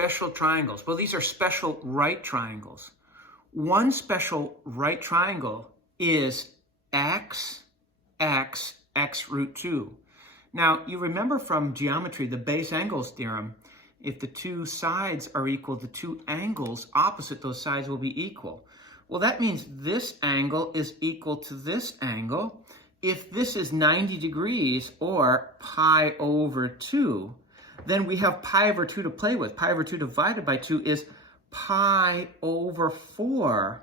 special triangles? Well, these are special right triangles. One special right triangle is x, x, x root 2. Now, you remember from geometry, the base angles theorem, if the two sides are equal, the two angles opposite those sides will be equal. Well, that means this angle is equal to this angle. If this is 90 degrees or pi over 2, then we have pi over 2 to play with. Pi over 2 divided by 2 is pi over 4,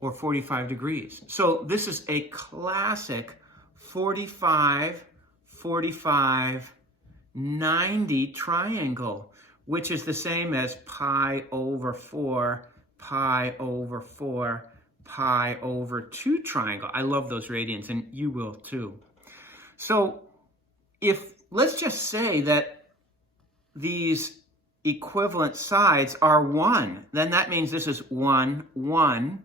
or 45 degrees. So this is a classic 45, 45, 90 triangle, which is the same as pi over 4, pi over 4, pi over 2 triangle. I love those radians, and you will too. So let's just say that these equivalent sides are 1, then that means this is 1, 1,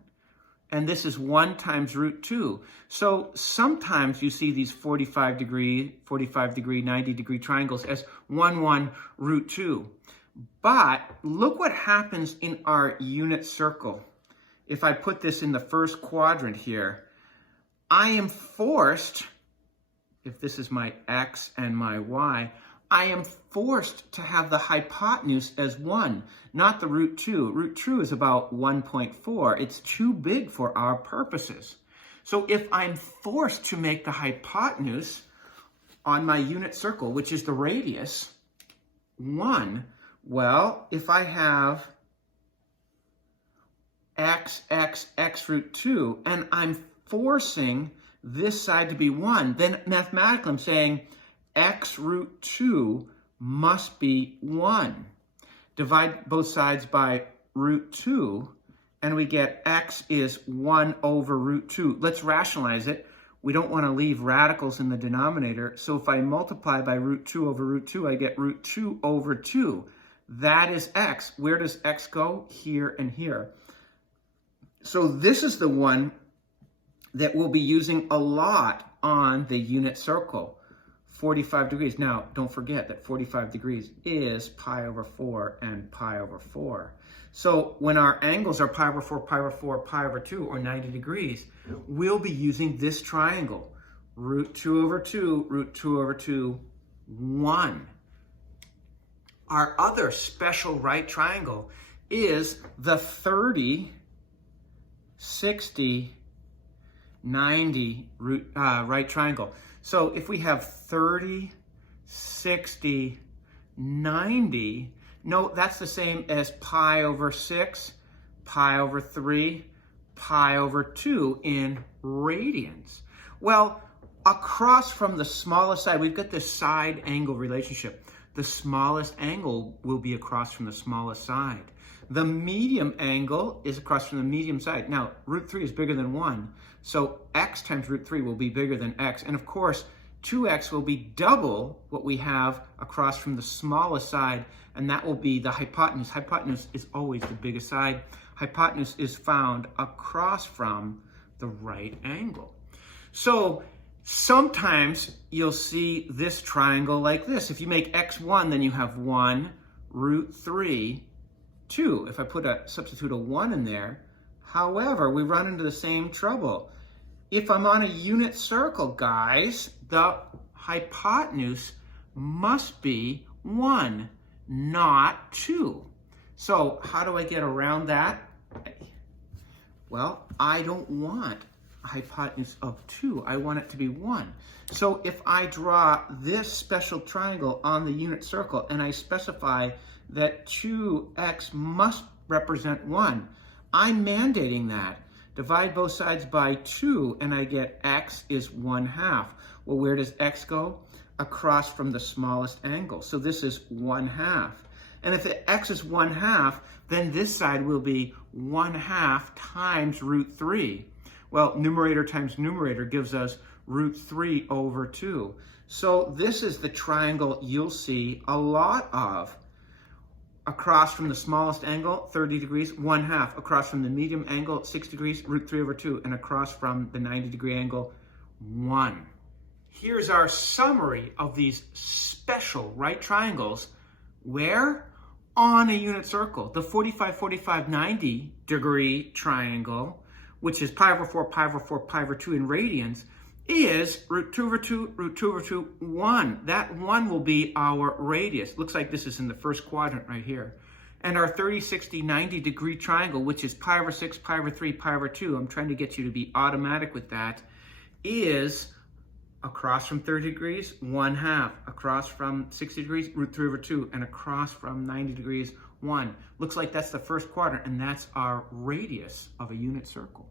and this is 1 times root 2. So sometimes you see these 45 degree, 90 degree triangles as 1, 1, root 2. But look what happens in our unit circle. If I put this in the first quadrant here, I am forced, if this is my x and my y, I am forced to have the hypotenuse as 1, not the root 2. Root 2 is about 1.4. It's too big for our purposes. So if I'm forced to make the hypotenuse on my unit circle, which is the radius, 1, well, if I have x, x, x root 2, and I'm forcing this side to be 1, then mathematically I'm saying x root 2 must be 1. Divide both sides by root 2, and we get x is 1 over root 2. Let's rationalize it. We don't want to leave radicals in the denominator, so if I multiply by root 2 over root 2, I get root 2 over 2. That is x. Where does x go? Here and here. So this is the one that we'll be using a lot on the unit circle. 45 degrees. Now, don't forget that 45 degrees is pi over 4 and pi over 4. So when our angles are pi over 4, pi over 4, pi over 2, or 90 degrees, we'll be using this triangle. Root 2 over 2, root 2 over 2, 1. Our other special right triangle is the 30, 60, 90 right triangle. So if we have 30, 60, 90, no, that's the same as pi over 6, pi over 3, pi over 2 in radians. Well, across from the smallest side, we've got this side angle relationship. The smallest angle will be across from the smallest side. The medium angle is across from the medium side. Now, root 3 is bigger than 1, so x times root 3 will be bigger than x. And of course, 2x will be double what we have across from the smallest side, and that will be the hypotenuse. Hypotenuse is always the biggest side. Hypotenuse is found across from the right angle. So sometimes you'll see this triangle like this. If you make x1, then you have 1, root 3, 2. If I substitute a 1 in there, however, we run into the same trouble. If I'm on a unit circle, guys, the hypotenuse must be 1, not 2. So how do I get around that? Well, I don't want a hypotenuse of 2. I want it to be 1. So if I draw this special triangle on the unit circle and I specify that 2x must represent 1, I'm mandating that. Divide both sides by 2 and I get x is 1/2. Well, where does x go? Across from the smallest angle. So this is 1/2. And if the x is 1/2, then this side will be 1/2 times root 3. Well, numerator times numerator gives us root 3 over 2. So this is the triangle you'll see a lot of. Across from the smallest angle, 30 degrees, 1/2. Across from the medium angle, 6 degrees, root 3 over 2. And across from the 90-degree angle, 1. Here's our summary of these special right triangles Where? On a unit circle. The 45, 45, 90 degree triangle, which is pi over 4, pi over 4, pi over 2 in radians, is root 2 over 2, root 2 over 2, 1. That 1 will be our radius. Looks like this is in the first quadrant right here. And our 30, 60, 90 degree triangle, which is pi over 6, pi over 3, pi over 2, I'm trying to get you to be automatic with that, is across from 30 degrees, 1/2. Across from 60 degrees, root 3 over 2. And across from 90 degrees, 1. Looks like that's the first quadrant, and that's our radius of a unit circle.